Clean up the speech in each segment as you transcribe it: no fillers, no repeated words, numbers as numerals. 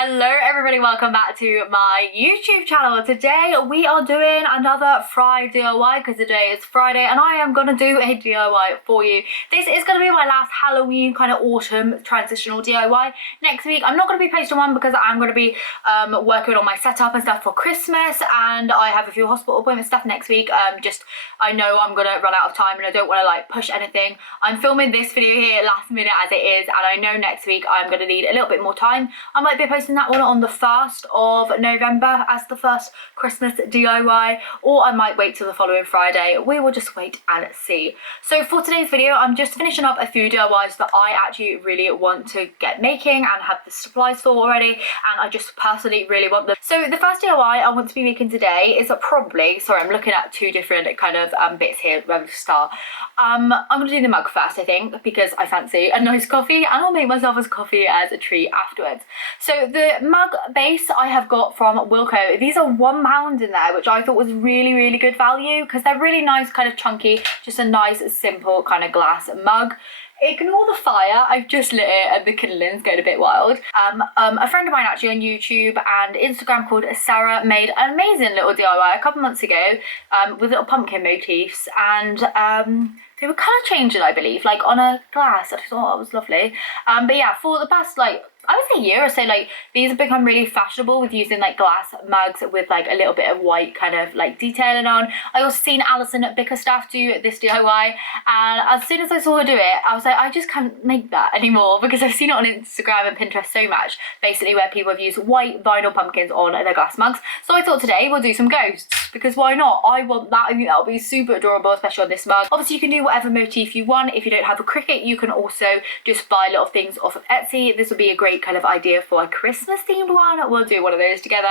Hello everybody, welcome back to my YouTube channel. Today we are doing another Friday DIY because today is Friday and I am going to do a DIY for you. This is going to be my last Halloween kind of autumn transitional DIY. Next week I'm not going to be posting one because I'm going to be working on my setup and stuff for Christmas, and I have a few hospital appointment stuff next week. I know I'm going to run out of time and I don't want to like push anything. I'm filming this video here last minute as it is, and I know next week I'm going to need a little bit more time. I might be posting that one on the 1st of November as the first Christmas DIY, or I might wait till the following Friday. We will just wait and see. So for today's video, I'm just finishing up a few DIYs that I actually really want to get making and have the supplies for already, and I just personally really want them. So the first DIY I want to be making today is probably, sorry, I'm looking at two different kind of bits here where to start. I'm going to do the mug first, I think, because I fancy a nice coffee, and I'll make myself a coffee as a treat afterwards. So the mug base I have got from Wilko. These are £1 in there, which I thought was really good value because they're really nice, kind of chunky, just a nice simple kind of glass mug. Ignore the fire, I've just lit it and the kindling's going a bit wild. A friend of mine actually on YouTube and Instagram called Sarah made an amazing little DIY a couple months ago with little pumpkin motifs, and they were colour changing, I believe, like on a glass. I thought that was lovely. But yeah, for the past like, I would say year or so, like these have become really fashionable with using like glass mugs with like a little bit of white kind of like detailing on. I also seen Alison at Bickerstaff do this DIY, and as soon as I saw her do it, I was like, I just can't make that anymore because I've seen it on Instagram and Pinterest so much, basically where people have used white vinyl pumpkins on their glass mugs. So I thought today we'll do some ghosts, because why not? I want that. I think that'll be super adorable, especially on this mug. Obviously you can do whatever motif you want. If you don't have a cricket, you can also just buy little things off of Etsy. This would be a great kind of idea for a Christmas themed one. We'll do one of those together.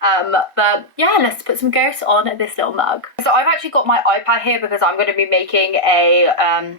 But yeah, let's put some ghosts on this little mug. So I've actually got my iPad here because I'm going to be making a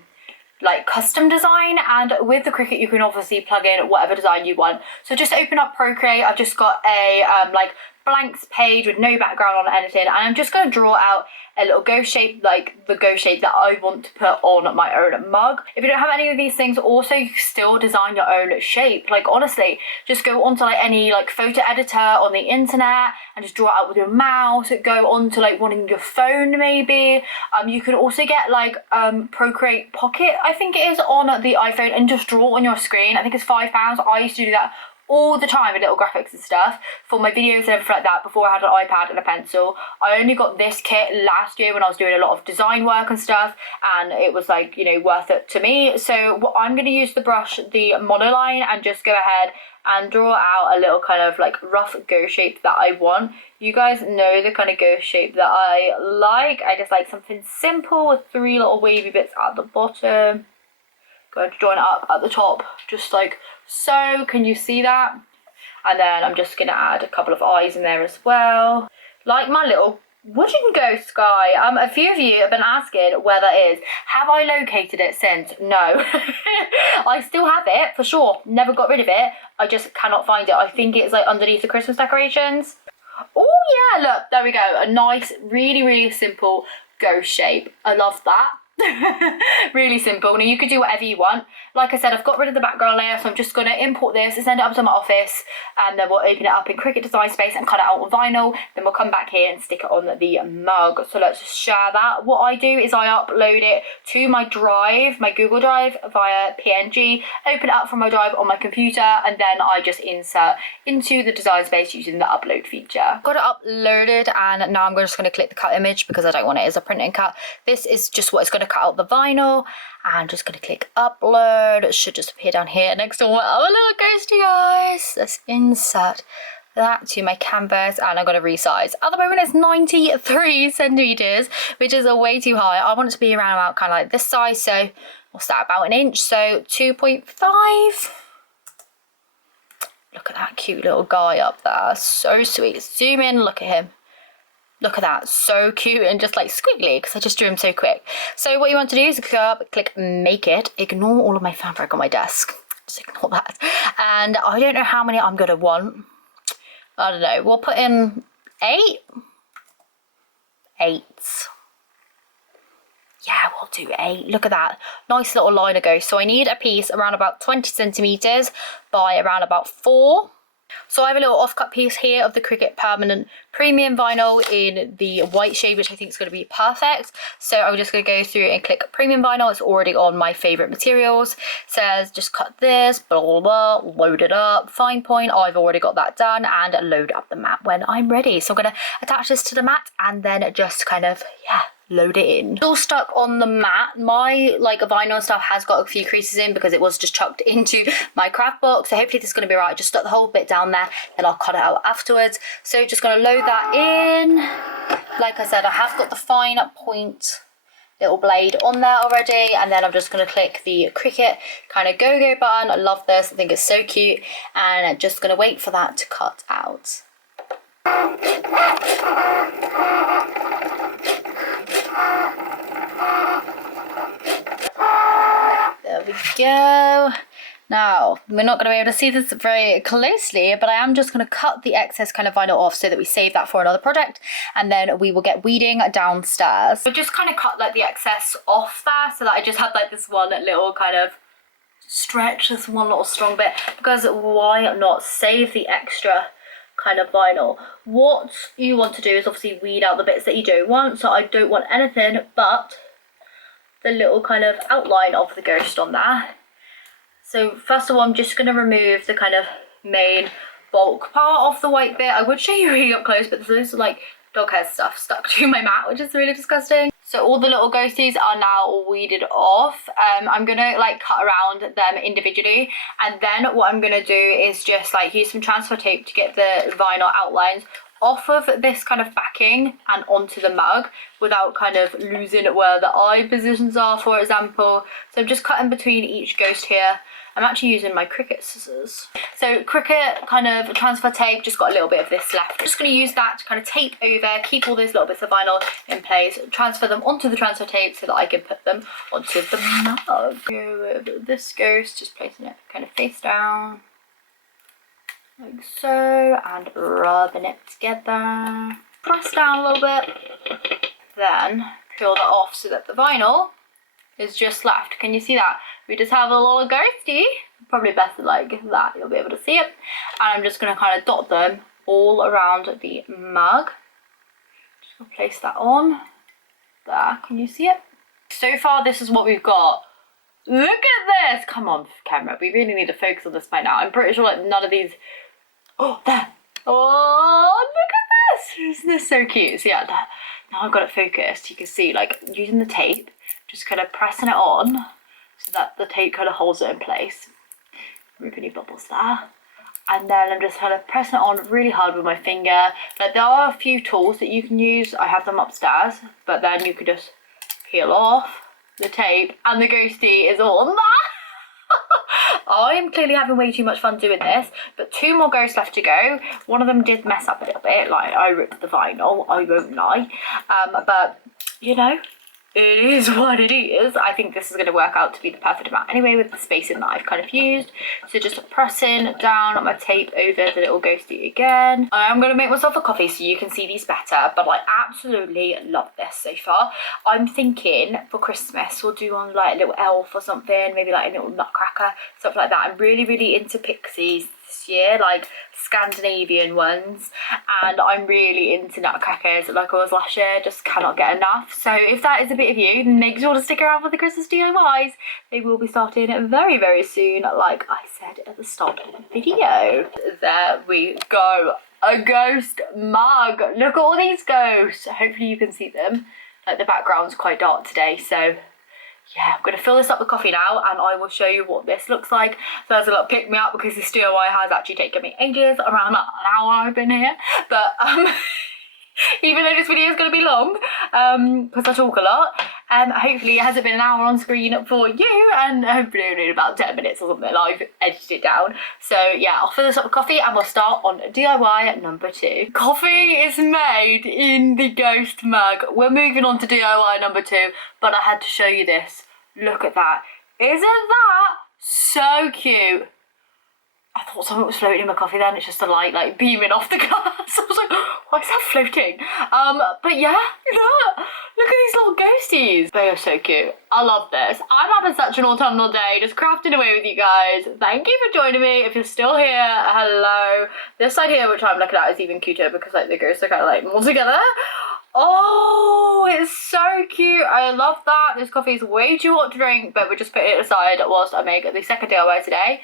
like custom design, and with the Cricut you can obviously plug in whatever design you want. So just open up Procreate. I've just got a like blanks page with no background on anything, and I'm just going to draw out a little ghost shape, like the ghost shape that I want to put on my own mug. If you don't have any of these things, also you can still design your own shape. Like honestly, just go onto like any like photo editor on the internet and just draw it out with your mouse. Go onto like one in your phone maybe. You can also get like Procreate Pocket, I think it is, on the iPhone, and just draw on your screen. I think it's £5. I used to do that all the time with little graphics and stuff for my videos and everything like that before I had an iPad and a pencil. I only got this kit last year when I was doing a lot of design work and stuff, and it was like, you know, worth it to me. So I'm going to use the brush, the monoline, and just go ahead and draw out a little kind of like rough ghost shape that I want. You guys know the kind of ghost shape that I like. I just like something simple with 3 little wavy bits at the bottom. Going to join it up at the top, just like so. Can you see that? And then I'm just going to add a couple of eyes in there as well, like my little wooden ghost guy. A few of you have been asking where that is. Have I located it since? No. I still have it for sure, never got rid of it. I just cannot find it. I think it's like underneath the Christmas decorations. Oh yeah, look, there we go. A nice, really simple ghost shape. I love that. Really simple. Now you could do whatever you want. Like I said, I've got rid of the background layer, so I'm just going to import this and send it up to my office, and then we'll open it up in Cricut Design Space and cut it out on vinyl. Then we'll come back here and stick it on the mug. So let's just share that. What I do is I upload it to my drive, my Google Drive, via PNG, open it up from my drive on my computer, and then I just insert into the Design Space using the upload feature. Got it uploaded, and now I'm just going to click the cut image because I don't want it as a print and cut. This is just what it's going to cut out the vinyl. I'm just going to click upload. It should just appear down here next to our little ghosty eyes. Let's insert that to my canvas, and I'm going to resize. At the moment it's 93 centimeters, which is way too high. I want it to be around about kind of like this size, so what's that, about an inch, so 2.5. Look at that cute little guy up there, so sweet. Zoom in, look at him. Look at that, so cute and just like squiggly because I just drew him so quick. So what you want to do is go up, click make it, ignore all of my fabric on my desk, just ignore that. And I don't know how many I'm gonna want. I don't know, we'll put in 8. Yeah, we'll do 8. Look at that, nice little liner ghost. So I need a piece around about 20 centimeters by around about 4. So I have a little offcut piece here of the Cricut Permanent Premium Vinyl in the white shade, which I think is going to be perfect. So I'm just going to go through and click Premium Vinyl. It's already on my favourite materials. It says just cut this, blah, blah, blah, load it up, fine point. I've already got that done, and load up the mat when I'm ready. So I'm going to attach this to the mat and then just kind of, yeah, load it in. It's all stuck on the mat. My like vinyl stuff has got a few creases in because it was just chucked into my craft box. So hopefully this is going to be right. Just stuck the whole bit down there, then I'll cut it out afterwards. So just going to load that in. Like I said, I have got the fine point little blade on there already, and then I'm just going to click the Cricut kind of go-go button. I love this. I think it's so cute, and I'm just going to wait for that to cut out. There we go. Now, we're not going to be able to see this very closely, but I am just going to cut the excess kind of vinyl off so that we save that for another project, and then we will get weeding downstairs. So just kind of cut like the excess off there so that I just had like this one little kind of stretch, this one little strong bit, because why not save the extra kind of vinyl? What you want to do is obviously weed out the bits that you don't want. So I don't want anything but the little kind of outline of the ghost on there. So first of all, I'm just going to remove the kind of main bulk part of the white bit. I would show you really up close, but there's like dog hair stuff stuck to my mat, which is really disgusting. So all the little ghosties are now weeded off. I'm gonna like cut around them individually, and then what I'm gonna do is just like use some transfer tape to get the vinyl outlines off of this kind of backing and onto the mug without kind of losing where the eye positions are, for example. So I'm just cutting between each ghost here. I'm actually using my Cricut scissors. So Cricut kind of transfer tape, just got a little bit of this left. I'm just going to use that to kind of tape over, keep all those little bits of vinyl in place, transfer them onto the transfer tape so that I can put them onto the mug. Go with this ghost, just placing it kind of face down, like so, and rubbing it together. Press down a little bit, then peel that off so that the vinyl is just left. Can you see that? We just have a little ghostie. Probably better like that, you'll be able to see it. And I'm just going to kind of dot them all around the mug. Just going to place that on. There, can you see it? So far this is what we've got. Look at this! Come on camera, we really need to focus on this by now. I'm pretty sure like none of these... Oh, there! Oh, look at this! Isn't this so cute? So yeah, there. Now I've got it focused. You can see like using the tape, just kind of pressing it on so that the tape kind of holds it in place. Remove any bubbles there. And then I'm just kind of pressing it on really hard with my finger. Like there are a few tools that you can use. I have them upstairs, but then you can just peel off the tape and the ghostie is all on there. I'm clearly having way too much fun doing this, but 2 more ghosts left to go. One of them did mess up a little bit, like I ripped the vinyl, I won't lie. But you know, it is what it is. I think this is going to work out to be the perfect amount anyway with the spacing that I've kind of used. So just pressing down my tape over the little ghostie again. I'm going to make myself a coffee so you can see these better, but I absolutely love this so far. I'm thinking for Christmas we'll do one like a little elf or something, maybe like a little nutcracker, stuff like that. I'm really, really into pixies this year, like Scandinavian ones, and I'm really into nutcrackers like I was last year, just cannot get enough. So if that is a bit of you, make sure to stick around for the Christmas DIYs. They will be starting very, very soon, like I said at the start of the video. There we go, a ghost mug. Look at all these ghosts. Hopefully you can see them. Like the background's quite dark today, so yeah, I'm going to fill this up with coffee now and I will show you what this looks like. So there's a lot of pick me up because this DIY has actually taken me ages, around an hour I've been here. But even though this video is going to be long, because I talk a lot, hopefully it hasn't been an hour on screen for you, and hopefully only about 10 minutes or something. I've edited it down. So yeah, I'll fill this up with coffee and we'll start on DIY number 2. Coffee is made in the ghost mug. We're moving on to DIY number 2, but I had to show you this. Look at that. Isn't that so cute? I thought something was floating in my coffee then. It's just the light like beaming off the glass. I was like, why is that floating? But yeah, look at these little ghosties. They are so cute. I love this. I'm having such an autumnal day, just crafting away with you guys. Thank you for joining me. If you're still here, hello. This side here, which I'm looking at, is even cuter because like the ghosts are kind of like more together. Oh, it's so cute. I love that. This coffee is way too hot to drink, but we're just putting it aside whilst I make the second DIY today.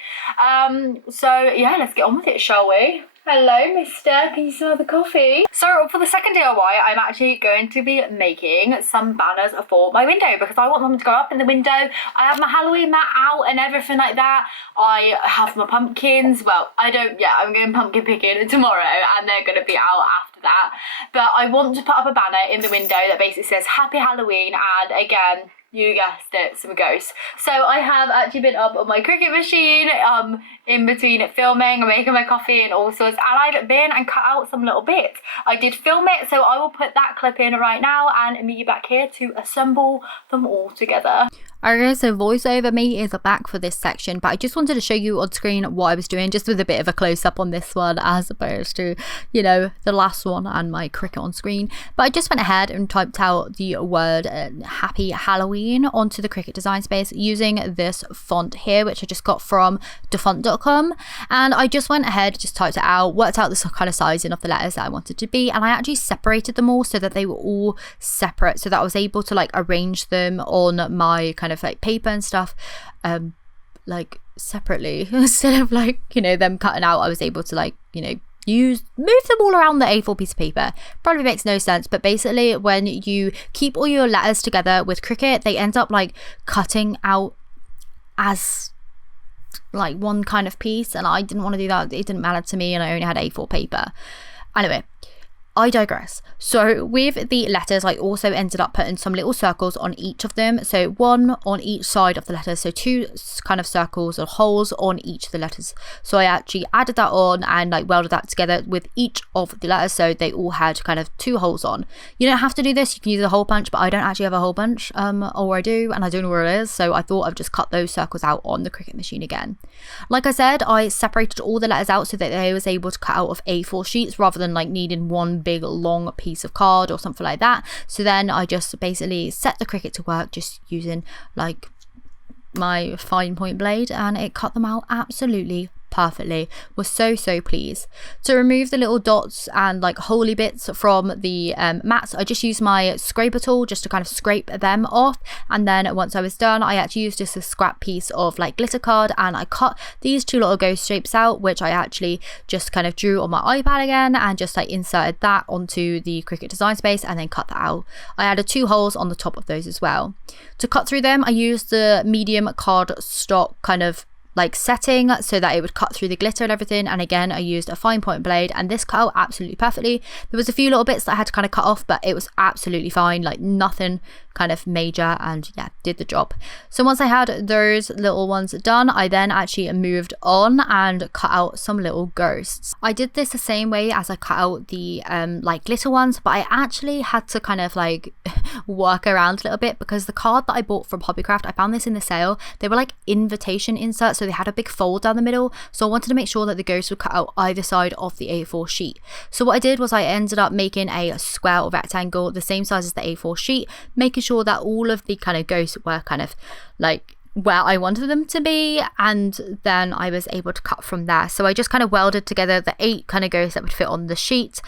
So yeah, let's get on with it, shall we? Hello, mister. Can you smell the coffee? So for the second DIY, I'm actually going to be making some banners for my window because I want them to go up in the window. I have my Halloween mat out and everything like that. I have my pumpkins. Well, I don't yet. I'm going pumpkin picking tomorrow and they're going to be out after that. But I want to put up a banner in the window that basically says Happy Halloween, and again, you guessed it, some ghosts. So I have actually been up on my Cricut machine in between filming and making my coffee and all sorts, and I've been and cut out some little bits. I did film it, so I will put that clip in right now and meet you back here to assemble them all together. Okay, so voiceover me is back for this section, but I just wanted to show you on screen what I was doing, just with a bit of a close-up on this one as opposed to, you know, the last one and my Cricut on screen. But I just went ahead and typed out the word Happy Halloween onto the Cricut design space using this font here, which I just got from defont.com, and I just went ahead, just typed it out, worked out the kind of sizing of the letters that I wanted to be, and I actually separated them all so that they were all separate, so that I was able to like arrange them on my kind of like paper and stuff like separately instead of like, you know, them cutting out. I was able to like, you know, move them all around the A4 piece of paper. Probably makes no sense, but basically when you keep all your letters together with Cricut, they end up like cutting out as like one kind of piece, and I didn't want to do that. It didn't matter to me, and I only had A4 paper. Anyway, I digress. So with the letters, I also ended up putting some little circles on each of them. So one on each side of the letters. So two kind of circles or holes on each of the letters. So I actually added that on and like welded that together with each of the letters. So they all had kind of two holes on. You don't have to do this. You can use a hole punch, but I don't actually have a hole punch. Or I do, and I don't know where it is. So I thought I'd just cut those circles out on the Cricut machine again. Like I said, I separated all the letters out so that I was able to cut out of A4 sheets rather than like needing one big long piece of card or something like that. So then I just basically set the Cricut to work just using like my fine point blade, and it cut them out absolutely perfectly. Was so pleased. To remove the little dots and like holy bits from the mats, I just used my scraper tool just to kind of scrape them off, and then once I was done, I actually used just a scrap piece of like glitter card and I cut these two little ghost shapes out, which I actually just kind of drew on my iPad again and just like inserted that onto the Cricut design space and then cut that out. I added two holes on the top of those as well. To cut through them, I used the medium card stock kind of like setting so that it would cut through the glitter and everything, and again I used a fine point blade and this cut out absolutely perfectly. There was a few little bits that I had to kind of cut off, but it was absolutely fine, like nothing kind of major, and yeah, did the job. So once I had those little ones done, I then actually moved on and cut out some little ghosts. I did this the same way as I cut out the like glitter ones, but I actually had to kind of like work around a little bit because the card that I bought from Hobbycraft, I found this in the sale, they were like invitation inserts, so they had a big fold down the middle, so I wanted to make sure that the ghosts would cut out either side of the A4 sheet. So what I did was I ended up making a square or rectangle the same size as the A4 sheet, making sure that all of the kind of ghosts were kind of like where I wanted them to be, and then I was able to cut from there. So I just kind of welded together the 8 kind of ghosts that would fit on the sheet,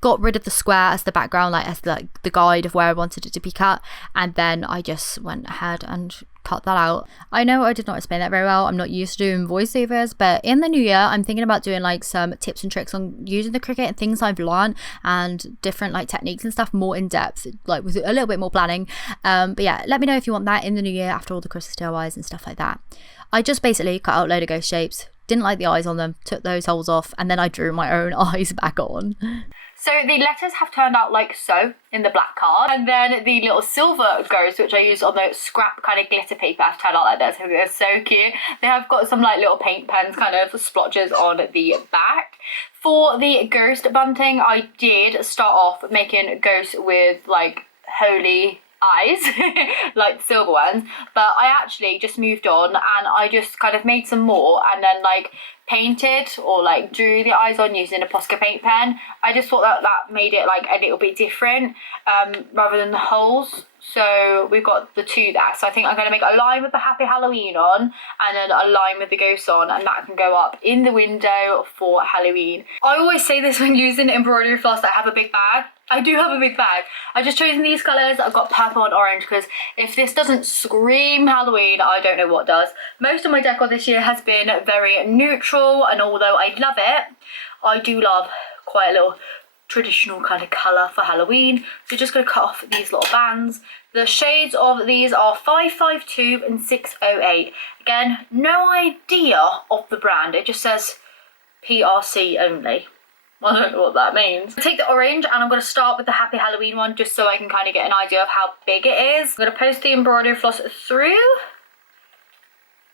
got rid of the square as the background, like as the guide of where I wanted it to be cut, and then I just went ahead and cut that out. I know I did not explain that very well. I'm not used to doing voiceovers, but in the new year I'm thinking about doing like some tips and tricks on using the Cricut and things I've learned and different like techniques and stuff more in depth, like with a little bit more planning. But yeah, let me know if you want that in the new year after all the Christmas DIYs and stuff like that. I just basically cut out a load of ghost shapes, didn't like the eyes on them, took those holes off, and then I drew my own eyes back on. So the letters have turned out like so in the black card, and then the little silver ghosts, which I used on the scrap kind of glitter paper, have turned out like this. So they're so cute. They have got some like little paint pens kind of splotches on the back. For the ghost bunting, I did start off making ghosts with like holy eyes like the silver ones, but I actually just moved on and I just kind of made some more and then like painted or like drew the eyes on using a Posca paint pen. I just thought that that made it like a little bit different rather than the holes. So we've got the two there. So I think I'm going to make a line with the Happy Halloween on and then a line with the ghost on, and that can go up in the window for Halloween. I always say this when using embroidery floss that I have a big bag. I do have a big bag. I've just chosen these colours. I've got purple and orange because if this doesn't scream Halloween, I don't know what does. Most of my decor this year has been very neutral, and although I love it, I do love quite a little traditional kind of colour for Halloween. So just going to cut off these little bands. The shades of these are 552 and 608. Again, no idea of the brand. It just says PRC only. I don't know what that means. Take the orange and I'm going to start with the Happy Halloween one just so I can kind of get an idea of how big it is. I'm going to post the embroidery floss through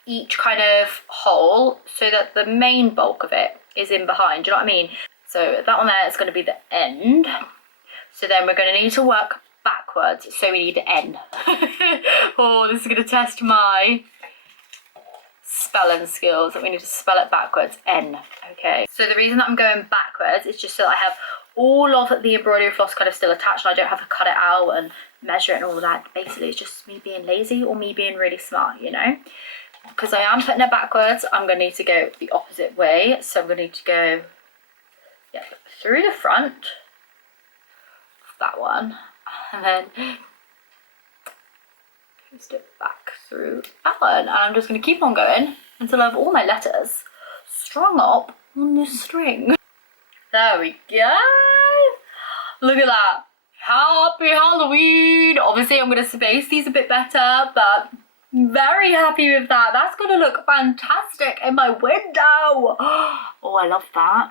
each kind of hole so that the main bulk of it is in behind. Do you know what I mean? So that one there is going to be the end. So then we're going to need to work backwards. So we need the N. Oh, this is going to test my spelling skills. We need to spell it backwards. N. Okay. So the reason that I'm going backwards is just so I have all of the embroidery floss kind of still attached and I don't have to cut it out and measure it and all that. Basically, it's just me being lazy or me being really smart, you know? Because I am putting it backwards, I'm going to need to go the opposite way. So I'm going to need to go through the front of that one and then post it back through that one, and I'm just going to keep on going until I have all my letters strung up on this string. There we go. Look at that. Happy Halloween. Obviously I'm going to space these a bit better, but very happy with that. That's going to look fantastic in my window. Oh, I love that.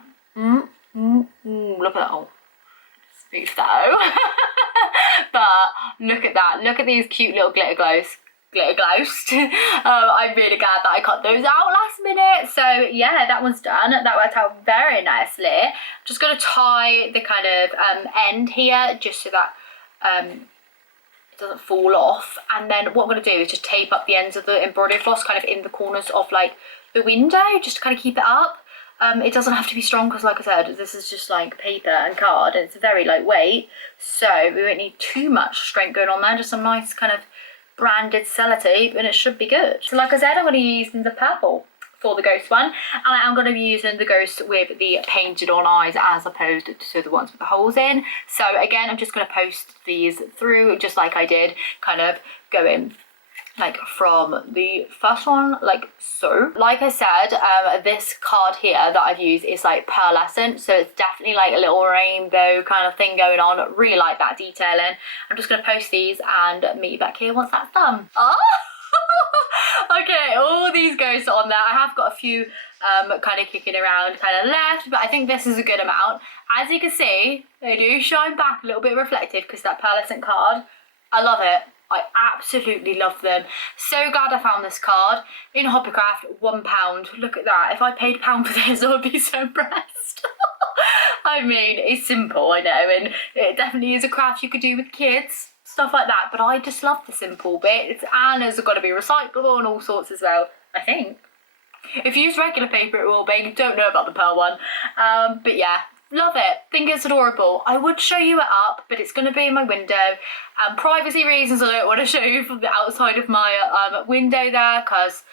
Look at that. Oh, smooth though. But look at that. Look at these cute little glitter glows. I'm really glad that I cut those out last minute. So yeah, that one's done. That worked out very nicely. I'm just going to tie the kind of end here just so that it doesn't fall off. And then what I'm going to do is just tape up the ends of the embroidery floss kind of in the corners of like the window just to kind of keep it up. It doesn't have to be strong because, like I said, this is just like paper and card and it's very lightweight, so we won't need too much strength going on there, just some nice kind of branded sellotape and it should be good. So like I said, I'm going to be using the purple for the ghost one, and I am going to be using the ghost with the painted on eyes as opposed to the ones with the holes in. So again, I'm just going to post these through just like I did, kind of going like from the first one like so. Like I said, this card here that I've used is like pearlescent, so it's definitely like a little rainbow kind of thing going on. Really like that detailing. I'm just going to post these and meet you back here once that's done. Oh! Okay, all these ghosts on there. I have got a few kind of kicking around kind of left, but I think this is a good amount. As you can see, they do shine back a little bit reflective because that pearlescent card, I love it. I absolutely love them. So glad I found this card in Hobbycraft, £1. Look at that. If I paid £1 for this, I would be so impressed. I mean, it's simple, I know, and it definitely is a craft you could do with kids, stuff like that, but I just love the simple bits, and it's got to be recyclable and all sorts as well, I think. If you use regular paper, it will be. Don't know about the pearl one. But yeah, love it. Think it's adorable. I would show you it up, but it's going to be in my window. Privacy reasons, I don't want to show you from the outside of my window there, because,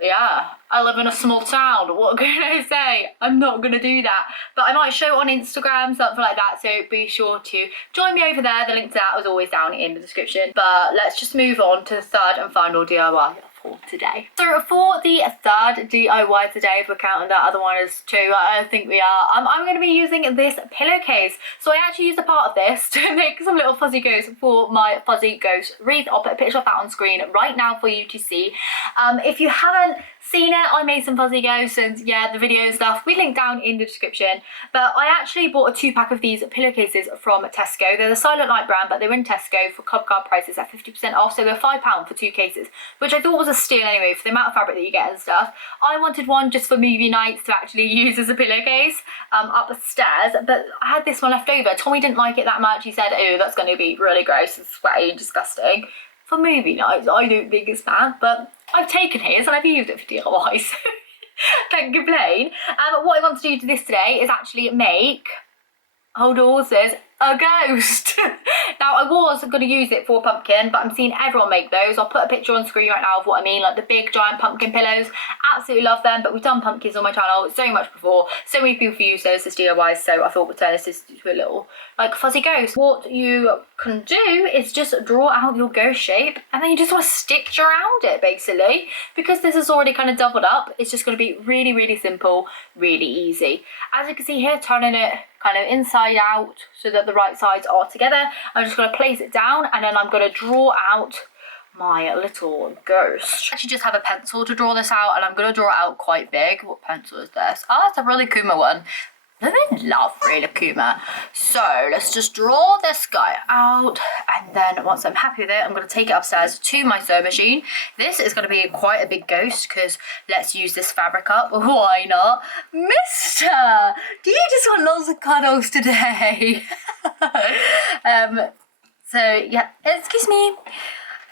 yeah, I live in a small town. What can I say? I'm not going to do that. But I might show it on Instagram, something like that, so be sure to join me over there. The link to that was always down in the description. But let's just move on to the third and final DIY. Today. So for the third DIY today, if we're counting that other one as two, I think we are, I'm going to be using this pillowcase. So I actually used a part of this to make some little fuzzy ghosts for my fuzzy ghost wreath. I'll put a picture of that on screen right now for you to see. If you haven't seen it, I made some fuzzy ghosts, and yeah, the video stuff we link down in the description. But I actually bought a 2-pack of these pillowcases from Tesco. They're the Silent Night brand, but they were in Tesco for club card prices at 50% off, so they're £5 for 2 cases, which I thought was a steal anyway for the amount of fabric that you get and stuff. I wanted one just for movie nights to actually use as a pillowcase upstairs, but I had this one left over. Tommy didn't like it that much. He said, oh, that's going to be really gross and sweaty and disgusting. For movie nights, I don't think it's bad, but I've taken his and I've used it for DIY, so can't complain. What I want to do to this today is actually make, hold horses, a ghost. Now, I was going to use it for a pumpkin, but I'm seeing everyone make those. I'll put a picture on screen right now of what I mean, like the big giant pumpkin pillows. Absolutely love them, but we've done pumpkins on my channel so much before. So many people use those as DIYs, so I thought we'd turn this into a little like fuzzy ghost. What you can do is just draw out your ghost shape, and then you just want to stitch around it basically. Because this is already kind of doubled up, it's just going to be really, really simple, really easy. As you can see here, turning it kind of inside out so that the right sides are together. I'm just going to place it down, and then I'm going to draw out my little ghost. I actually just have a pencil to draw this out, and I'm going to draw it out quite big. What pencil is this? Oh, it's a really Kuma one. Women love really Kuma. So let's just draw this guy out, and then once I'm happy with it, I'm going to take it upstairs to my sewing machine. This is going to be quite a big ghost because let's use this fabric up. Why not? Mister, do you just want lots of cuddles today? So yeah, excuse me.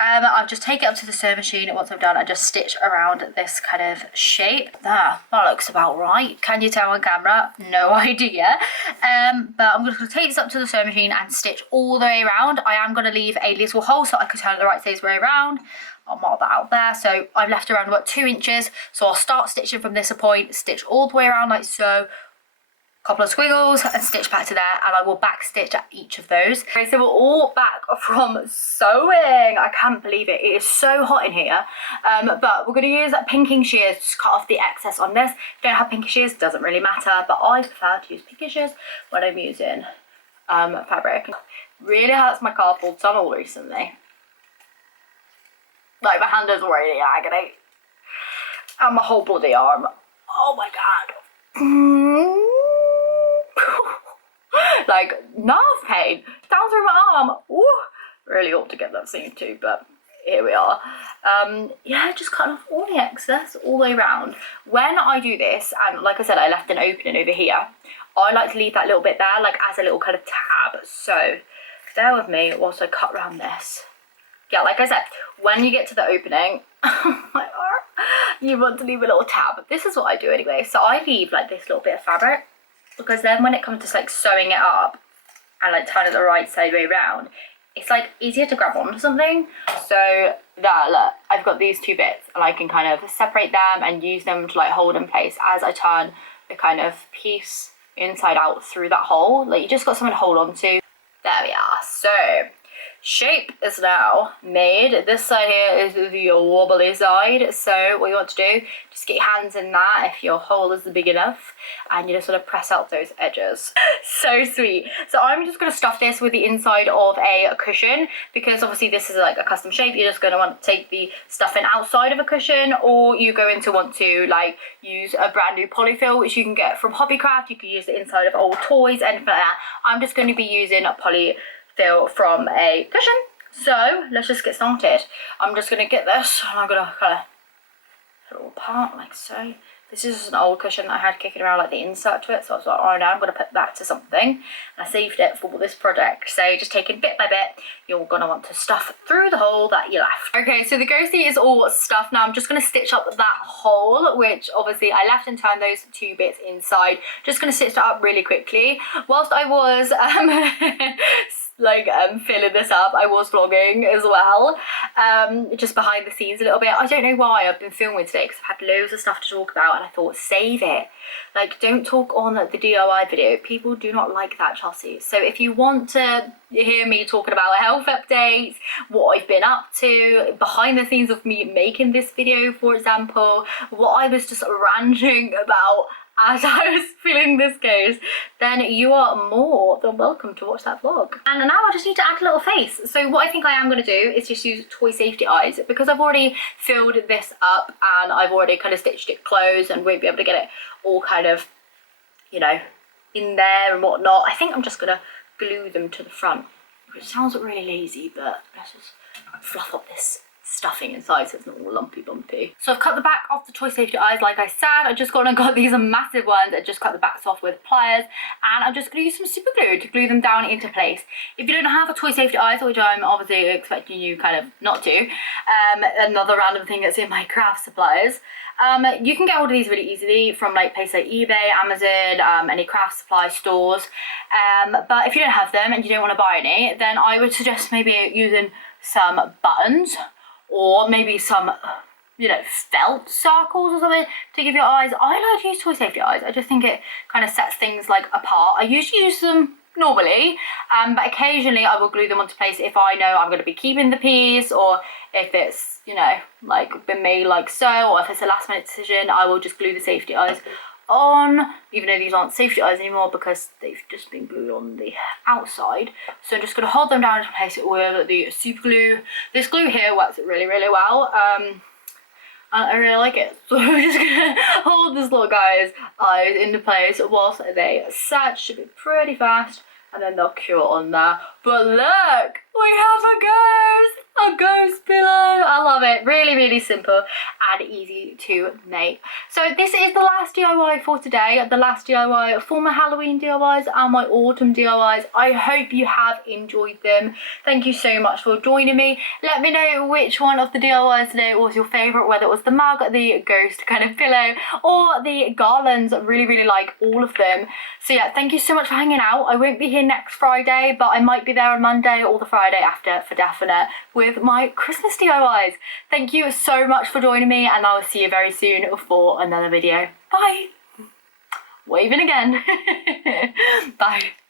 I'll just take it up to the sewing machine. Once I'm done, I just stitch around this kind of shape. That looks about right. Can you tell on camera? No idea. But I'm just going to take this up to the sewing machine and stitch all the way around. I am going to leave a little hole so I can turn it the right size way around. I'll mark that out there. So I've left around about 2 inches. So I'll start stitching from this point, stitch all the way around like so. Couple of squiggles and stitch back to there, and I will back stitch at each of those. Okay, so we're all back from sewing. I can't believe it. It is so hot in here. But we're going to use pinking shears to cut off the excess on this. If you don't have pinking shears, it doesn't really matter, but I prefer to use pinking shears when I'm using fabric. Really hurts my carpal tunnel recently. Like my hand is already in agony. And my whole bloody arm. Oh my god. Like nerve pain down through my arm. Ooh, really ought to get that seen too, but here we are. Yeah, just cutting off all the excess all the way around. When I do this, and like I said, I left an opening over here, I like to leave that little bit there, like as a little kind of tab. So bear with me whilst I cut around this. Yeah, like I said, when you get to the opening, my arm, you want to leave a little tab. This is what I do anyway. So I leave like this little bit of fabric, because then when it comes to like sewing it up and like turning it the right side way around, it's like easier to grab onto something. So there, look, I've got these 2 bits, and I can kind of separate them and use them to like hold in place as I turn the kind of piece inside out through that hole. Like you just got something to hold on to. There we are. So shape is now made. This side here is the wobbly side. So what you want to do, just get your hands in that if your hole is big enough, and you just sort of press out those edges. So sweet. So I'm just going to stuff this with the inside of a cushion, because obviously this is like a custom shape. You're just going to want to take the stuffing outside of a cushion, or you're going to want to like use a brand new polyfill, which you can get from Hobbycraft. You can use the inside of old toys, anything like that. I'm just going to be using a polyfill from a cushion. So let's just get started. I'm just going to get this, and I'm going to kind of put it all apart like so. This is just an old cushion that I had kicking around, like the insert to it, so I was like, oh no, I'm going to put that to something, and I saved it for this project. So just taking bit by bit, you're going to want to stuff through the hole that you left. Okay, so the ghostie is all stuffed. Now I'm just going to stitch up that hole, which obviously I left and turned those 2 bits inside. Just going to stitch that up really quickly. Whilst I was filling this up, I was vlogging as well, just behind the scenes a little bit. I don't know why I've been filming today, because I've had loads of stuff to talk about, and I thought, save it. Like, don't talk on the DIY video. People do not like that, Chelsey. So if you want to hear me talking about health updates, what I've been up to, behind the scenes of me making this video, for example, what I was just ranting about as I was filling this case, then you are more than welcome to watch that vlog. And now I just need to add a little face. So what I think I am going to do is just use Toy Safety Eyes, because I've already filled this up and I've already kind of stitched it closed and won't be able to get it all kind of, you know, in there and whatnot. I think I'm just going to glue them to the front, which sounds really lazy, but let's just fluff up this stuffing inside so it's not all lumpy bumpy. So I've cut the back off the Toy Safety Eyes like I said. I just gone and got these massive ones and just cut the backs off with pliers, and I'm just going to use some super glue to glue them down into place. If you don't have a Toy Safety Eyes, which I'm obviously expecting you kind of not to, another random thing that's in my craft supplies, you can get hold of these really easily from like places like eBay, Amazon, any craft supply stores, but if you don't have them and you don't want to buy any, then I would suggest maybe using some buttons, or maybe some, you know, felt circles or something to give your eyes. I like to use Toy Safety Eyes. I just think it kind of sets things like apart. I usually use them normally, but occasionally I will glue them onto place if I know I'm going to be keeping the piece, or if it's, you know, like been made like so, or if it's a last minute decision, I will just glue the safety eyes on, even though these aren't safety eyes anymore because they've just been glued on the outside. So I'm just going to hold them down into place with the super glue. This glue here works really, really well. I really like it. So I'm just going to hold this little guy's eyes into place whilst they set. Should be pretty fast, and then they'll cure on there. But look, we have a ghost pillow. I love it. Really, really simple and easy to make. So this is the last DIY for today, the last DIY for my Halloween DIYs and my autumn DIYs. I hope you have enjoyed them. Thank you so much for joining me. Let me know which one of the DIYs today was your favourite, whether it was the mug, the ghost kind of pillow, or the garlands. I really, really like all of them. So yeah, thank you so much for hanging out. I won't be here next Friday, but I might be there on Monday or the Friday after for definite with my Christmas DIYs. Thank you so much for joining me, and I will see you very soon for another video. Bye. Waving again. Bye.